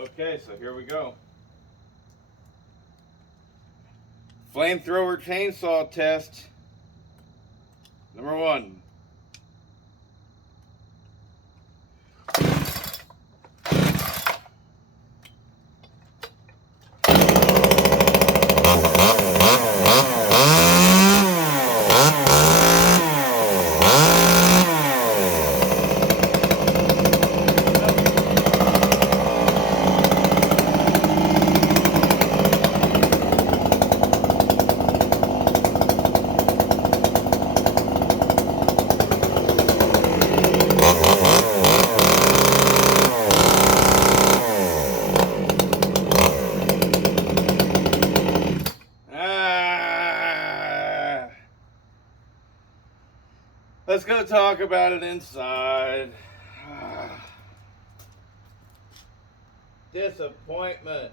Okay, so here we go. Flamethrower chainsaw test. Number 1. Let's go talk about it inside. Disappointment.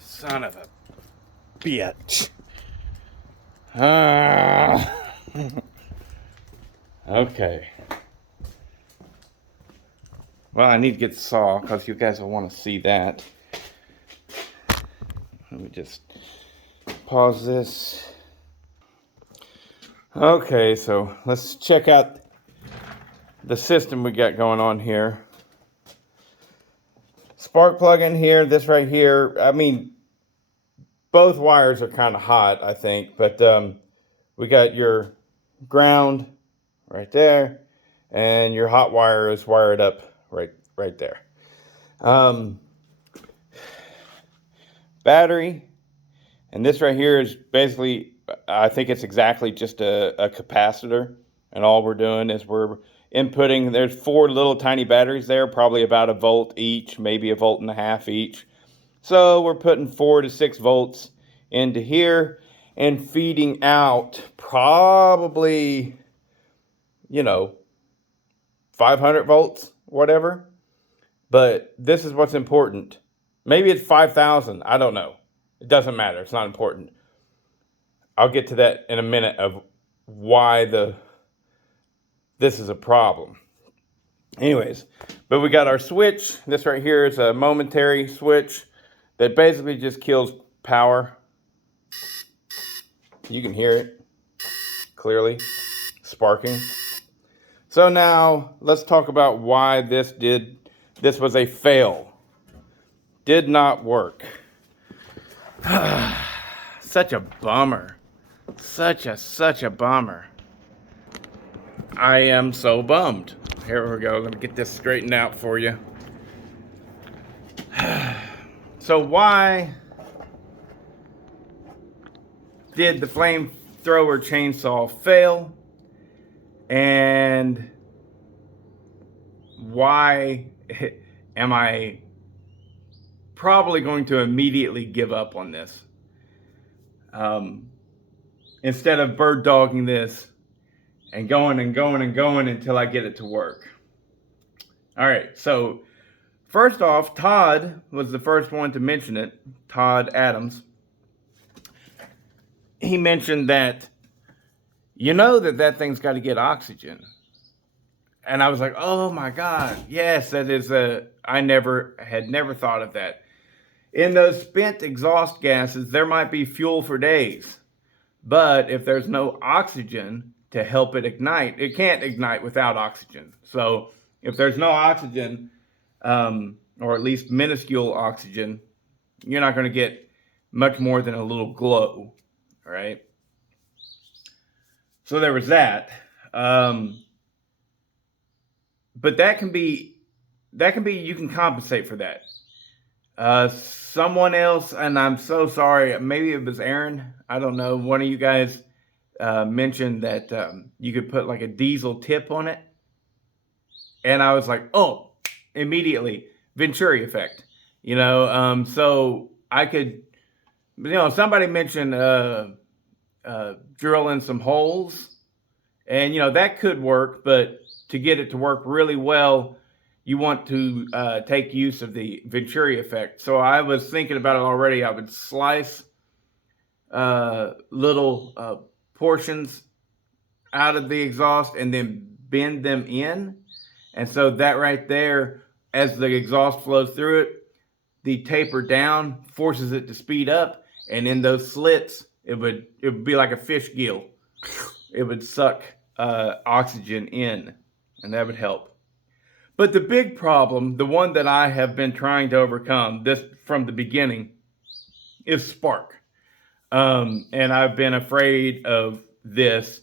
Son of a bitch. Okay. Well, I need to get the saw because you guys will want to see that. Let me just pause this. Okay, so let's check out the system we got going on here. Spark plug in here, this right here. I mean, both wires are kind of hot, I think, but we got your ground right there, and your hot wire is wired up right there. Battery, and this right here is basically, I think it's exactly just a capacitor, and all we're doing is we're inputting. There's 4 little tiny batteries there, probably about a volt each, maybe a volt and a half each. So we're putting 4 to 6 volts into here and feeding out probably, 500 volts, whatever. But this is what's important. Maybe it's 5,000. I don't know. It doesn't matter. It's not important. I'll get to that in a minute of why this is a problem. Anyways, but we got our switch. This right here is a momentary switch that basically just kills power. You can hear it clearly sparking. So now let's talk about why this was a fail. Did not work. Such a bummer. Such a bummer. I am so bummed. Here we go. Let me get this straightened out for you. So why did the flamethrower chainsaw fail? And why am I probably going to immediately give up on this? Instead of bird dogging this and going until I get it to work. All right, so first off, Todd was the first one to mention it, Todd Adams. He mentioned that, that thing's got to get oxygen. And I was like, oh my God, yes, that is I had never thought of that. In those spent exhaust gases, there might be fuel for days. But if there's no oxygen to help it ignite, it can't ignite without oxygen. So if there's no oxygen, or at least minuscule oxygen, you're not going to get much more than a little glow, right? So there was that. But that can be, you can compensate for that. Someone else, and I'm so sorry, maybe it was Aaron, I don't know, one of you guys mentioned that you could put like a diesel tip on it. And I was like, oh, immediately, Venturi effect. So I could, somebody mentioned drilling some holes. And, that could work, but to get it to work really well, you want to take use of the Venturi effect. So I was thinking about it already. I would slice little portions out of the exhaust and then bend them in. And so that right there, as the exhaust flows through it, the taper down forces it to speed up, and in those slits, it would be like a fish gill. It would suck oxygen in, and that would help. But the big problem, the one that I have been trying to overcome this from the beginning, is spark. And I've been afraid of this.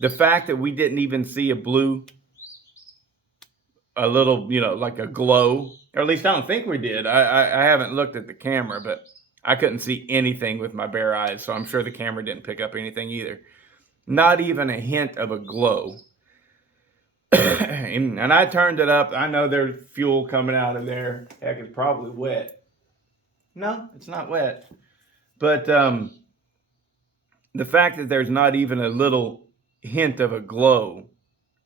The fact that we didn't even see a little, like a glow, or at least I don't think we did. I haven't looked at the camera, but I couldn't see anything with my bare eyes, so I'm sure the camera didn't pick up anything either. Not even a hint of a glow. And I turned it up. I know there's fuel coming out of there. Heck, it's probably wet. No, it's not wet. But the fact that there's not even a little hint of a glow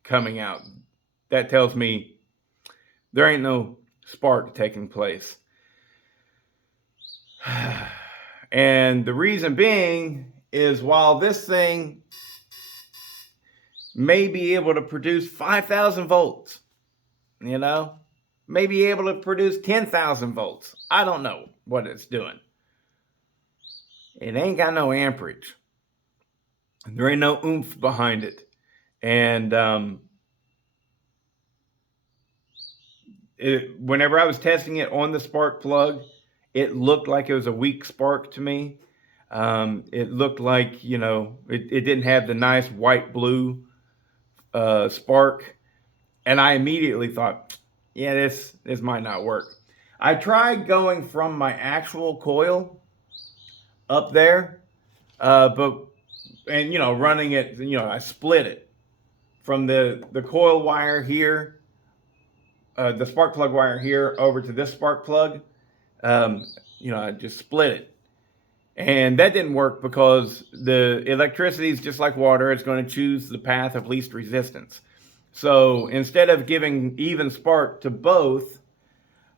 coming out, that tells me there ain't no spark taking place. And the reason being is, while this thing may be able to produce 5,000 volts, may be able to produce 10,000 volts. I don't know what it's doing. It ain't got no amperage. There ain't no oomph behind it. And whenever I was testing it on the spark plug, it looked like it was a weak spark to me. It looked like, it didn't have the nice white blue spark. And I immediately thought, yeah, this might not work. I tried going from my actual coil up there, running it, I split it from the coil wire here, the spark plug wire here, over to this spark plug. I just split it. And that didn't work because the electricity is just like water. It's going to choose the path of least resistance. So instead of giving even spark to both,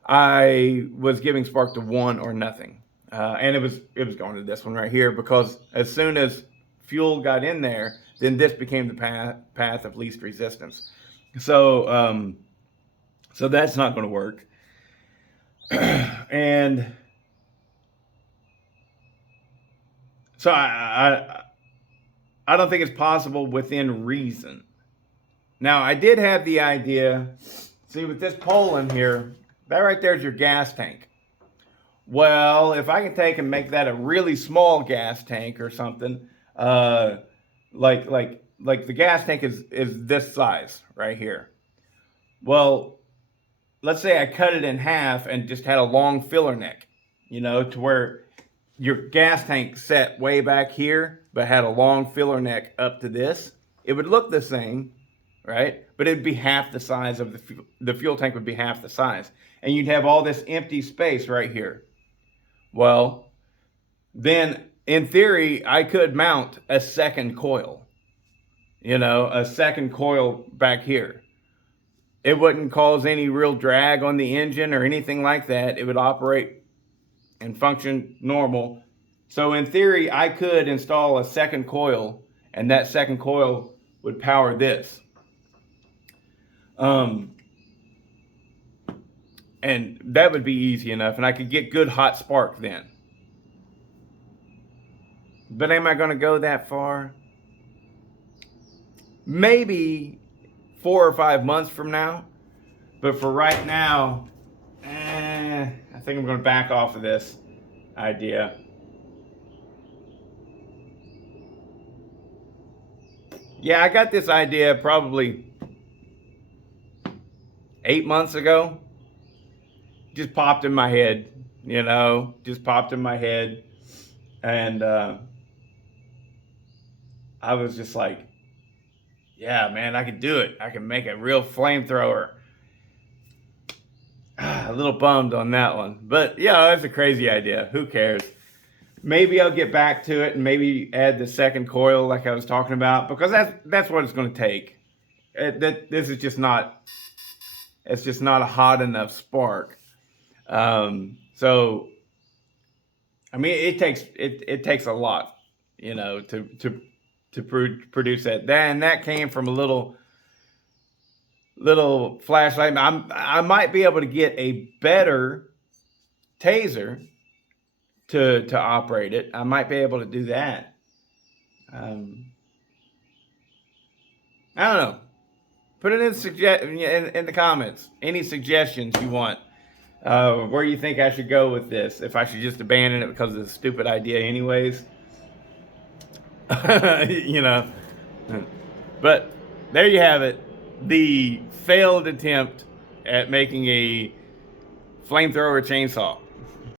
I was giving spark to one or nothing. And it was going to this one right here, because as soon as fuel got in there, then this became the path of least resistance. So that's not going to work. And so I don't think it's possible within reason. Now, I did have the idea, see, with this pole in here, that right there is your gas tank. Well, if I can take and make that a really small gas tank or something, like the gas tank is this size right here. Well, let's say I cut it in half and just had a long filler neck, to where your gas tank set way back here, but had a long filler neck up to this. It would look the same, right? But it'd be half the size of the fuel tank would be half the size. And you'd have all this empty space right here. Well, then in theory, I could mount a second coil, a second coil back here. It wouldn't cause any real drag on the engine or anything like that. It would operate and function normal. So in theory, I could install a second coil, and that second coil would power this. And that would be easy enough, and I could get good hot spark then. But am I going to go that far? Maybe 4 or 5 months from now. But for right now, I think I'm going to back off of this idea. Yeah, I got this idea probably 8 months ago. Just popped in my head, just popped in my head. And I was just like, yeah, man, I could do it. I can make a real flamethrower. A little bummed on that one. But yeah, that's a crazy idea. Who cares? Maybe I'll get back to it and maybe add the second coil like I was talking about, because that's what it's going to take. This is just not, it's just not a hot enough spark. So, I mean, it takes a lot, to to produce that. And that came from a little flashlight. I might be able to get a better taser to operate it. I might be able to do that. I don't know. Put it in the comments. Any suggestions you want? Where you think I should go with this? If I should just abandon it because of the stupid idea, anyways. You know. But there you have it. The failed attempt at making a flamethrower chainsaw.